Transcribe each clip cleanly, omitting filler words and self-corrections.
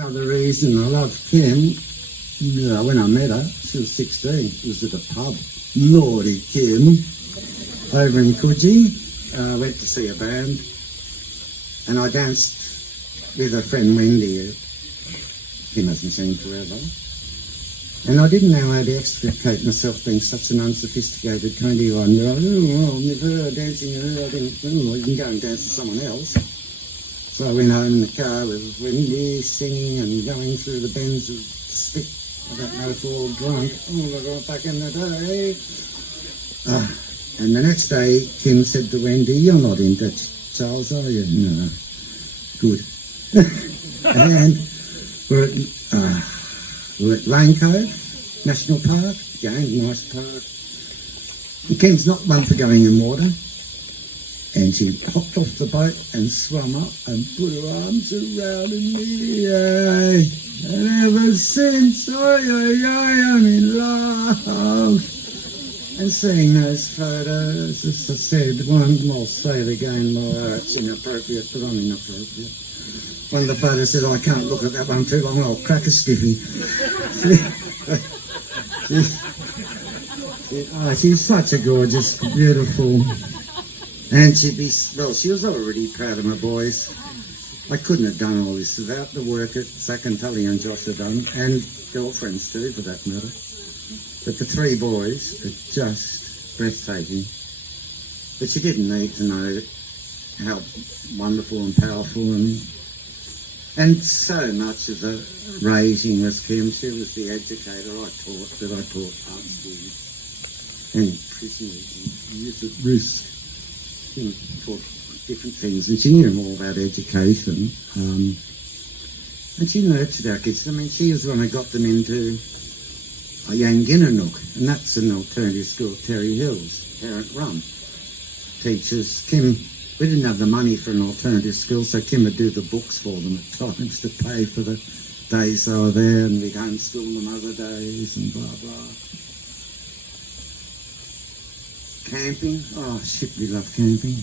another reason I love Kim, when I met her, she was 16, it was at a pub. Lordy Kim, over in Coogee. Went to see a band, and I danced with her friend Wendy, Kim hasn't seen forever. And I didn't know how to extricate myself being such an unsophisticated 21-year-old. Oh, with her dancing with her, I think, oh, you can go and dance with someone else. So I went home in the car with Wendy singing and going through the bends of stick. I don't know if we're all drunk. Oh, my God, back in the day. And the next day, Kim said to Wendy, "You're not into Charles, are you?" "No." "Good." And we're at Lane Cove National Park. Again, nice park. And Kim's not one for going in water. And she hopped off the boat and swam up and put her arms around me. And ever since, I'm in love. And seeing those photos, as I said, I'll say it again, it's inappropriate, but I'm inappropriate. One of the photos said, "I can't look at that one too long, I'll crack a stiffy." She's such a gorgeous, beautiful, and she was already proud of my boys. I couldn't have done all this without the work that Zach and Tully and Josh have done, and girlfriends too, for that matter. But the three boys are just breathtaking. But she didn't need to know how wonderful and powerful and so much of the raising was Kim. She was the educator I taught art students and prisoners and youth at risk. Kim taught different things, and she knew more about education. And she nurtured our kids. I mean, she was the one who got them into Yanginanook, and that's an alternative school, Terry Hills, parent run. Teachers, Kim, we didn't have the money for an alternative school, so Kim would do the books for them at times to pay for the days they were there, and we'd homeschool them other days and blah, blah. Camping, oh shit, we love camping.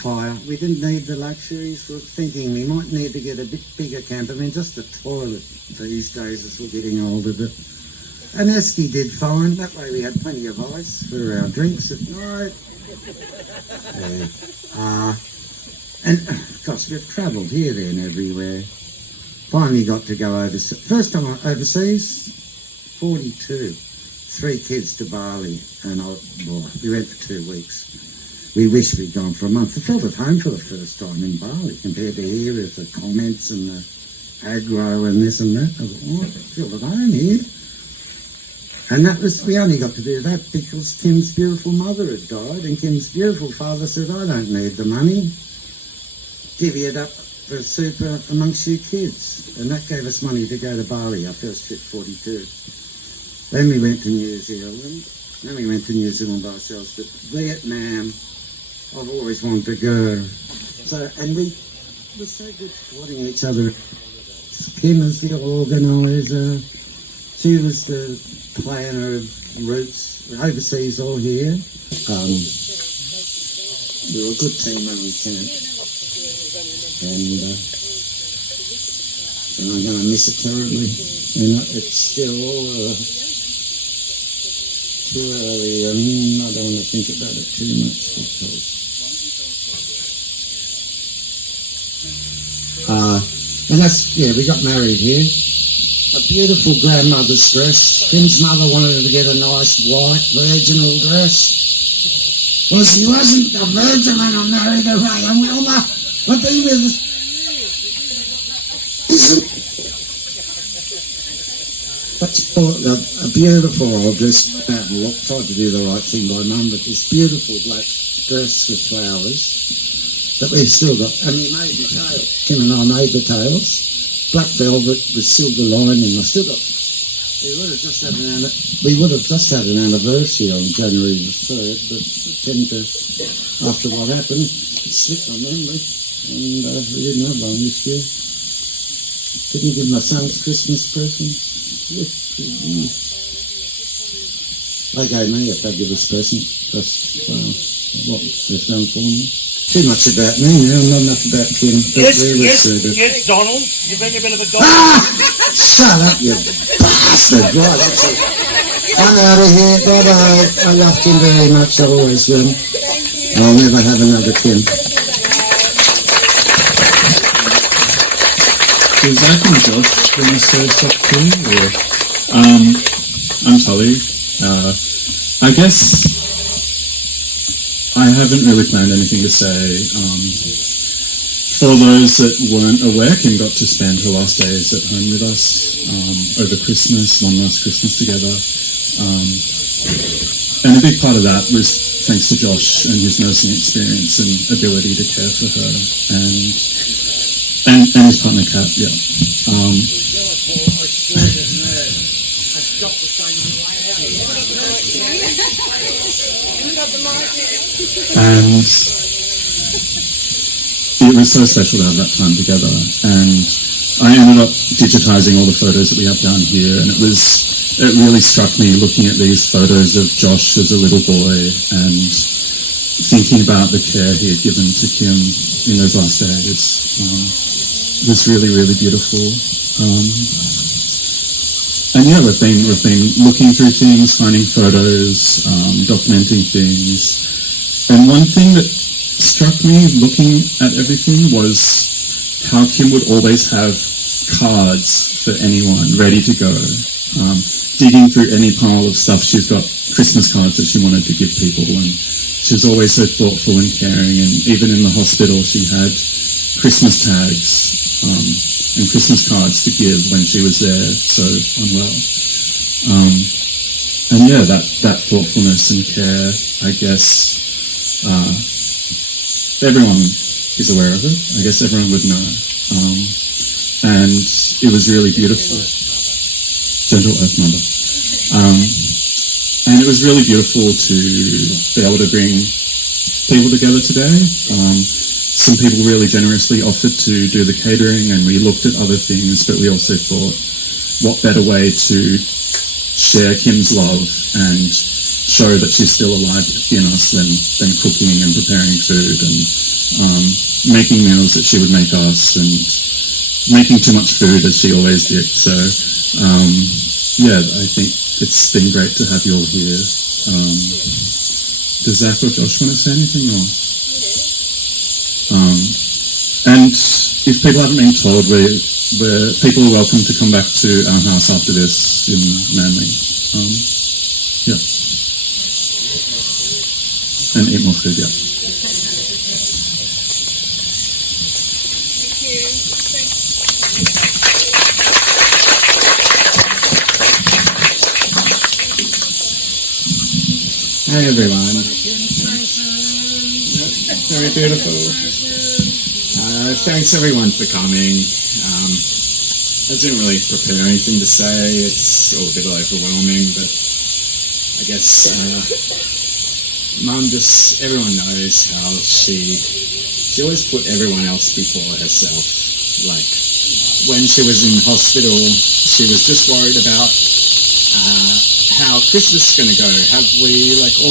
Fire, we didn't need the luxuries. We were thinking we might need to get a bit bigger camp. I mean, just the toilet these days as we're getting older. But an esky did fine. That way we had plenty of ice for our drinks at night. And gosh, we've travelled here, there and everywhere. Finally got to go overseas. First time overseas, 42. 3 kids to Bali, and we went for 2 weeks. We wish we'd gone for a month. I felt at home for the first time in Bali compared to here with the comments and the aggro and this and that. I thought, oh, I feel at home here. And we only got to do that because Kim's beautiful mother had died, and Kim's beautiful father said, "I don't need the money. Divvy it up for super amongst you kids." And that gave us money to go to Bali, our first trip, 42. Then we went to New Zealand. Then we went to New Zealand by ourselves, but Vietnam, I've always wanted to go. So, and we were so good supporting each other. Kim was the organiser. She was the planner of routes overseas or here. We were a good team running camp. And I'm going to miss it terribly. It's still too early, and I don't want to think about it too much because we got married here. A beautiful grandmother's dress. Kim's mother wanted her to get a nice white virginal dress. Well, she wasn't a virgin when I married her, Ray and Wilma. But the thing is, that's a beautiful old dress. Tried to do the right thing by Mum, but this beautiful black dress with flowers that we've still got. And we made the tails. Kim and I made the tails. Black velvet with silver lining. I still got. We would have just had an anniversary on January the 3rd, but after what happened, it slipped my memory, and we didn't have one this year. Didn't give my son a Christmas present. They gave me a fabulous present, just what they've done for me. Too much about me now, not enough about Kim. Yes, Donald. You've been a bit of a Donald. Shut up, you bastard. Right, that's it. I'm out of here. Bye-bye. I love Kim very much. I always will. I'll never have another Kim. Is that from Josh when you first got to? Or, I'm Tully. I guess I haven't really planned anything to say. For those that weren't aware, Kim got to spend her last days at home with us over Christmas, one last Christmas together. And a big part of that was thanks to Josh and his nursing experience and ability to care for her, and his partner Kat, yeah. And it was so special to have that time together, and I ended up digitizing all the photos that we have down here, and it really struck me looking at these photos of Josh as a little boy and thinking about the care he had given to Kim in those last days. Was really, really beautiful. And yeah, we've been looking through things, finding photos, documenting things. And one thing that struck me looking at everything was how Kim would always have cards for anyone ready to go. Digging through any pile of stuff, she's got Christmas cards that she wanted to give people, and she was always so thoughtful and caring. And even in the hospital, she had Christmas tags and Christmas cards to give when she was there so unwell. And yeah, that thoughtfulness and care, I guess, everyone is aware of it. I guess everyone would know. And it was really beautiful. Gentle Earth Mother. And it was really beautiful to be able to bring people together today. Some people really generously offered to do the catering, and we looked at other things, but we also thought, what better way to share Kim's love and show that she's still alive in us than cooking and preparing food and making meals that she would make us and making too much food as she always did. So yeah, I think it's been great to have you all here. Does Zach or Josh want to say anything? Or? And if people haven't been told, people are welcome to come back to our house after this in Manly. Yeah. And eat more food, yeah. Hi everyone. Very beautiful. Thanks everyone for coming. I didn't really prepare anything to say. It's all a bit overwhelming, but I guess Mum everyone knows how she always put everyone else before herself. Like when she was in hospital, she was just worried about how Christmas is going to go. Have we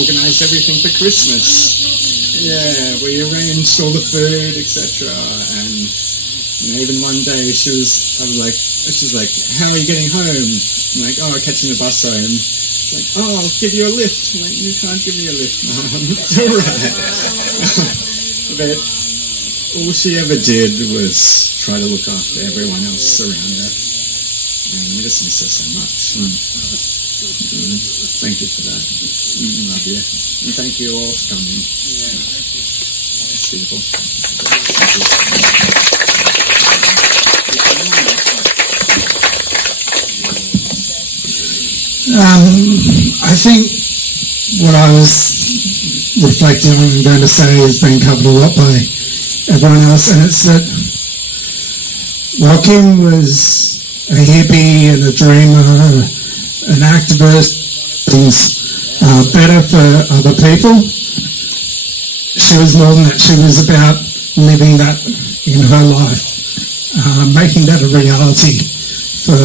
organised everything for Christmas? Yeah, we arranged all the food, etc. And even one day she was like, how are you getting home? I'm like, oh, catching the bus home. She's like, oh, I'll give you a lift. I'm like, you can't give me a lift, Mum. It's all right. But all she ever did was try to look after everyone else around her. And we just miss her so much. Thank you for that. Love you. And thank you all for coming. It's beautiful. I think what I was reflecting on and going to say has been covered a lot by everyone else, and it's that while Kim was a hippie and a dreamer, an activist, things better for other people, she was more than that. She was about living that in her life, making that a reality for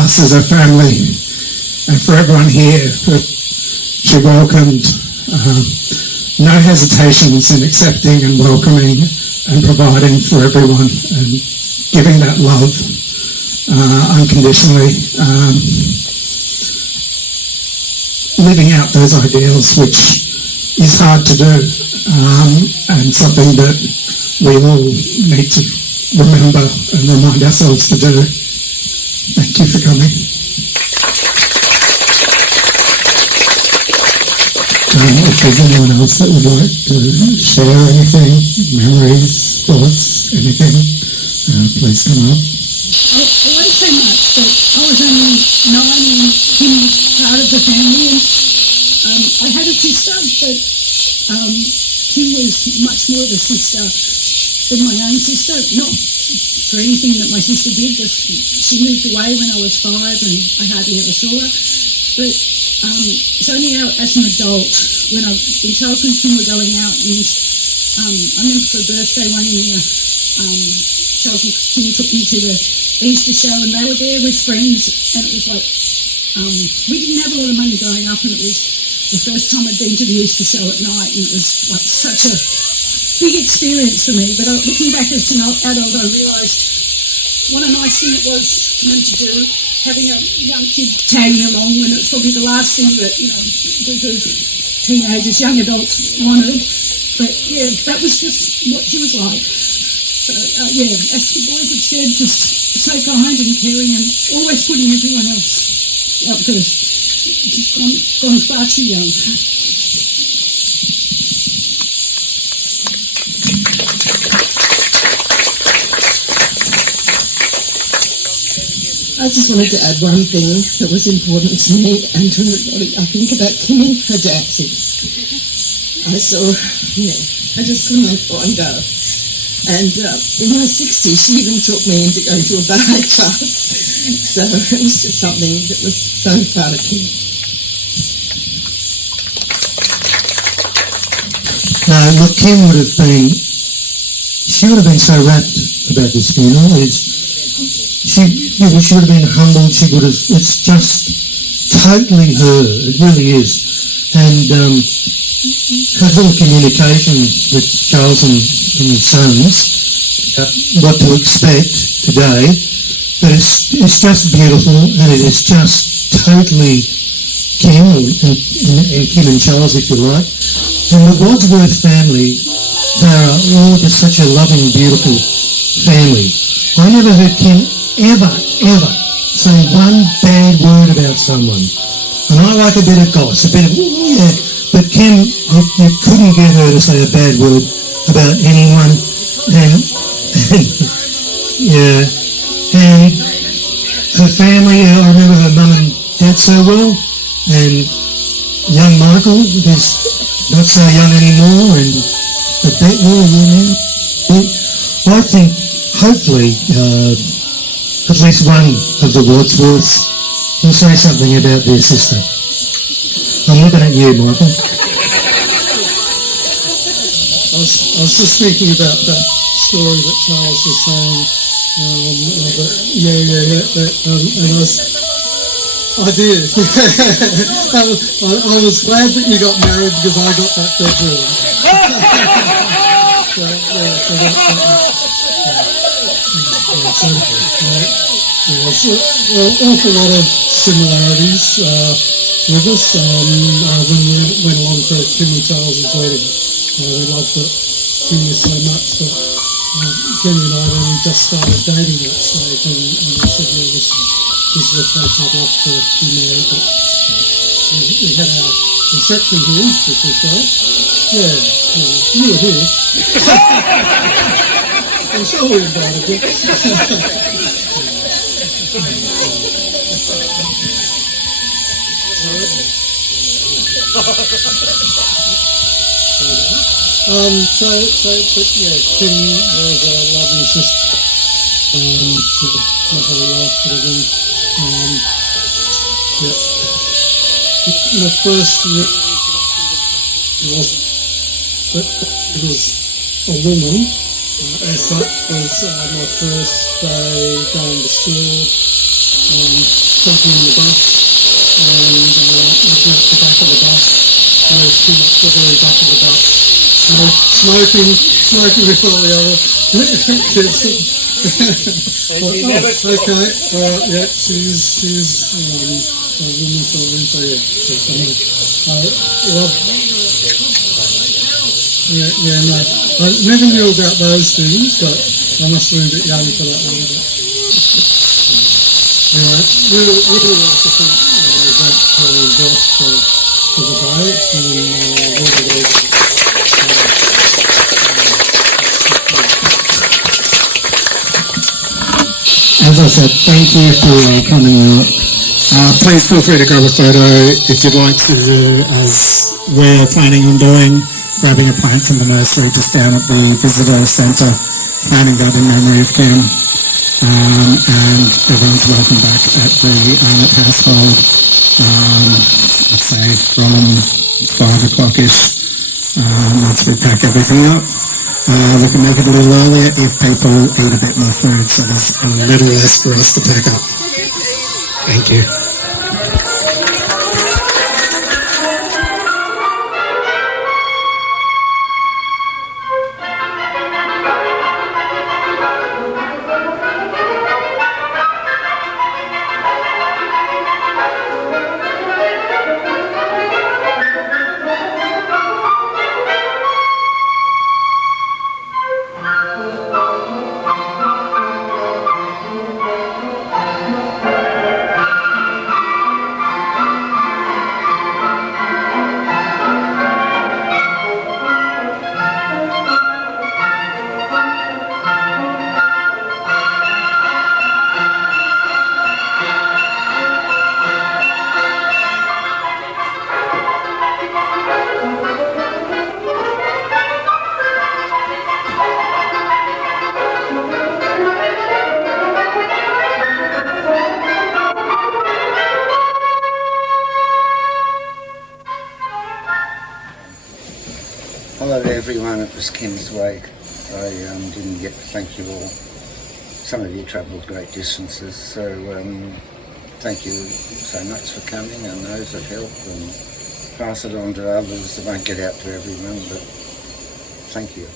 us as a family and for everyone here. She welcomed no hesitations in accepting and welcoming and providing for everyone and giving that love unconditionally, living out those ideals, which is hard to do, and something that we all need to remember and remind ourselves to do. Thank you for coming. If there's anyone else that would like to share anything, memories, thoughts, anything, please come up. I won't say much, but I was only 9 when Kim was part of the family, and I had a sister, but Kim was much more of a sister than my own sister. Not for anything that my sister did, but she moved away when I was 5 and I hardly ever saw her. But it's only as an adult, when Charles and Kim were going out, and I remember for a birthday one year, Charles and Kim took me to the Easter show, and they were there with friends, and it was like, we didn't have a lot of money growing up, and it was the first time I'd been to the Easter show at night, and it was like such a big experience for me. But looking back as an adult, I realised what a nice thing it was for them to do, having a young kid tagging along when it's probably the last thing that, you know, a group of teenagers, young adults wanted. But yeah, that was just what she was like. So yeah, as the boys have said, just so kind and caring and always putting everyone else up first. Gone far too young. I just wanted to add one thing that was important to me and to everybody. I think about Kim and her dances. I just couldn't let one go. And in my 60s, she even took me into going to a ballet class. So it was just something that was so proud of Kim. Look, Kim would have been so rapt about this funeral. She would have been humbled. It's just totally her. It really is. And her little communication with Charles and his sons, what to expect today, but it's just beautiful, and it is just totally Kim and Kim and Charles, if you like. And the Wadsworth family, they are all just such a loving, beautiful family. I never heard Kim ever say one bad word about someone. And I like a bit of gossip, but Kim, you couldn't get her to say a bad word about anyone. And her family, I remember her mum and dad so well, and young Michael, who's not so young anymore, and the bit, I think hopefully at least one of the Wadsworths will say something about their sister. I'm looking at you, Michael. I was just thinking about that story that Charles was saying. I did. I was glad that you got married because I got that bedroom. There's an awful lot of similarities with us. When we went along to Kim and Charles's wedding, we loved it. Kim was so much that Jenny and I had only just started dating that stage, and we said, yeah, listen, this is the place I'd love to be married. But we had our reception here, which was great. Yeah, you were here. I'm sure we invited you. Kim was a loving sister. My whole life sort of been. The first year it was a woman. As that was my first day going to school, jumping in the bus and looking at the back of the bus there's too much buttery back in the back. Smoking before the other kids. Okay, yeah, she's a woman story, so yeah. No. I never knew about those things, but I must have been a bit young for that one. Anyway, really like to thank Jack, Holly and Josh for the day, and really As I said, thank you for coming out. Please feel free to grab a photo if you'd like to, as we're planning on doing, grabbing a plant from the nursery just down at the visitor centre, planting that in memory of Kim. And everyone's welcome back at the Arnot household, I'd say from 5 o'clock-ish, once we pack everything up. We can make it a little earlier if people eat a bit more food, so there's a little less for us to pack up. Thank you. Hello to everyone, it was Kim's wake. I didn't get to thank you all. Some of you travelled great distances, so thank you so much for coming and those that help, and pass it on to others. It won't get out to everyone, but thank you.